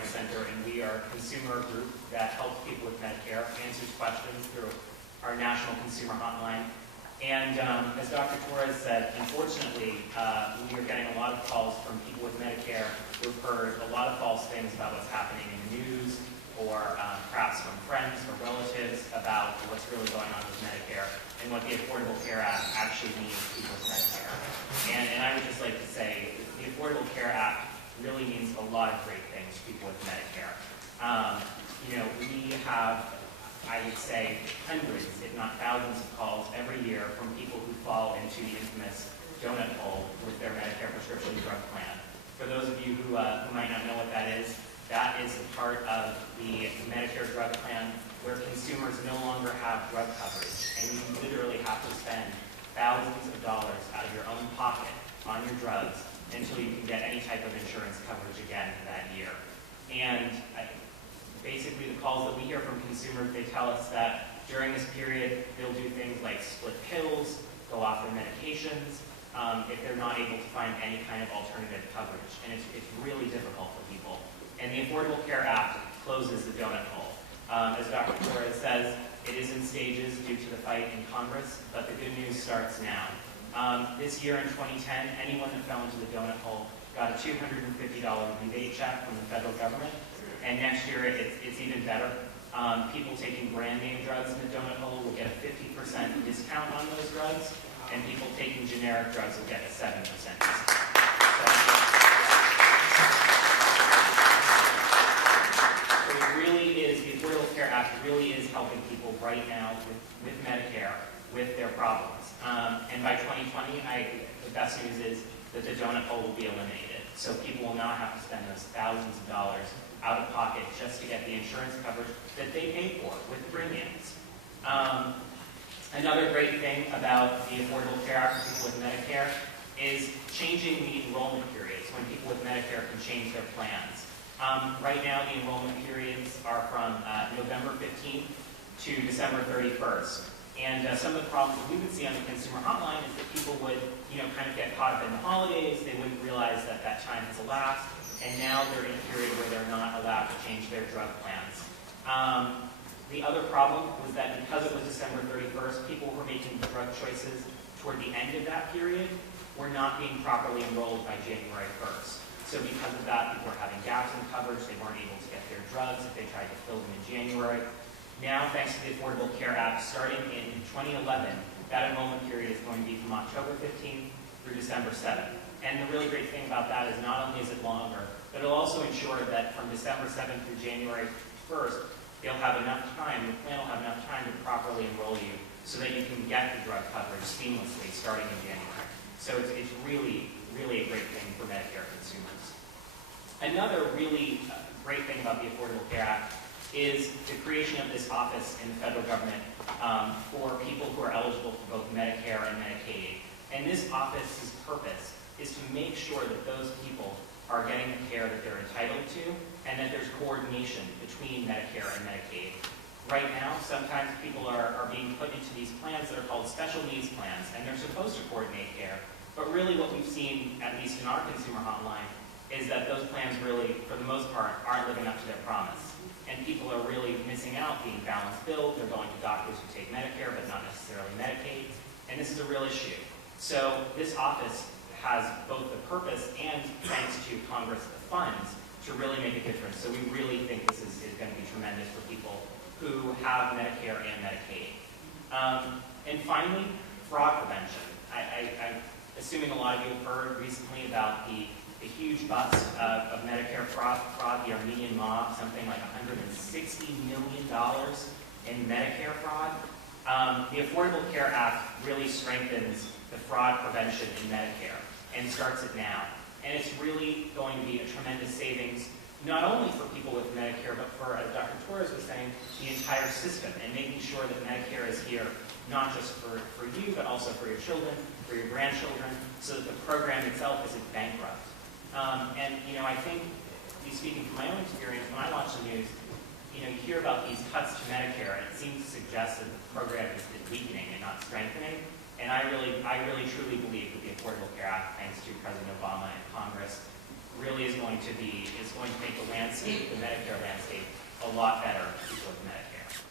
Right Center, and we are a consumer group that helps people with Medicare, answers questions through our national consumer hotline. And as Dr. Torres said, unfortunately, we are getting a lot of calls from people with Medicare who've heard a lot of false things about what's happening in the news, or perhaps from friends or relatives about what's really going on with Medicare and what the Affordable Care Act actually means to people with Medicare. And I would just like to say, the Affordable Care Act really means a lot of great things to people with Medicare. We have, I would say, hundreds, if not thousands of calls every year from people who fall into the infamous donut hole with their Medicare prescription drug plan. For those of you who might not know what that is a part of the Medicare drug plan where consumers no longer have drug coverage, and you literally have to spend thousands of dollars out of your own pocket on your drugs until you can get any type of insurance coverage again that year. And basically the calls that we hear from consumers, they tell us that during this period, they'll do things like split pills, go off their medications, if they're not able to find any kind of alternative coverage. And it's really difficult for people. And the Affordable Care Act closes the donut hole. As Dr. Torres says, it is in stages due to the fight in Congress, but the good news starts now. This year in 2010, anyone that fell into the donut hole got a $250 rebate check from the federal government. And next year, it's even better. People taking brand name drugs in the donut hole will get a 50% discount on those drugs, and people taking generic drugs will get a 7% discount. So it really is, the Affordable Care Act really is helping people right now with Medicare with their problems. And by 2020, the best news is that the donut hole will be eliminated. So people will not have to spend those thousands of dollars out of pocket just to get the insurance coverage that they pay for with premiums. Another great thing about the Affordable Care Act for people with Medicare is changing the enrollment periods when people with Medicare can change their plans. Right now, the enrollment periods are from November 15th to December 31st. And some of the problems that we would see on the consumer hotline is that people would, kind of get caught up in the holidays. They wouldn't realize that that time has elapsed. And now they're in a period where they're not allowed to change their drug plans. The other problem was that because it was December 31st, people who were making drug choices toward the end of that period were not being properly enrolled by January 1st. So because of that, people were having gaps in coverage. They weren't able to get their drugs if they tried to fill them in January. Now, thanks to the Affordable Care Act, starting in 2011, that enrollment period is going to be from October 15th through December 7th. And the really great thing about that is not only is it longer, but it'll also ensure that from December 7th through January 1st, they'll have enough time, the plan will have enough time to properly enroll you so that you can get the drug coverage seamlessly starting in January. So it's really, really a great thing for Medicare consumers. Another really great thing about the Affordable Care Act is the creation of this office in the federal government for people who are eligible for both Medicare and Medicaid. And this office's purpose is to make sure that those people are getting the care that they're entitled to, and that there's coordination between Medicare and Medicaid. Right now, sometimes people are being put into these plans that are called special needs plans, and they're supposed to coordinate care. But really what we've seen, at least in our consumer hotline, is that those plans really, for the most part, aren't living up to their promise. And people are really missing out, being balance billed. They're going to doctors who take Medicare, but not necessarily Medicaid. And this is a real issue. So this office has both the purpose and, thanks to Congress, the funds to really make a difference. So we really think this is going to be tremendous for people who have Medicare and Medicaid. And finally, fraud prevention. I'm assuming a lot of you have heard recently about the huge bust of Medicare fraud, the Armenian mob, something like $160 million in Medicare fraud. The Affordable Care Act really strengthens the fraud prevention in Medicare and starts it now. And it's really going to be a tremendous savings, not only for people with Medicare, but for, as Dr. Torres was saying, the entire system, and making sure that Medicare is here not just for you, but also for your children, for your grandchildren, so that the program itself isn't bankrupt. And I think, speaking from my own experience, when I watch the news, you hear about these cuts to Medicare, and it seems to suggest that the program is weakening and not strengthening. And I really truly believe that the Affordable Care Act, thanks to President Obama and Congress, really is going to to make the landscape, the Medicare landscape, a lot better for people with Medicare.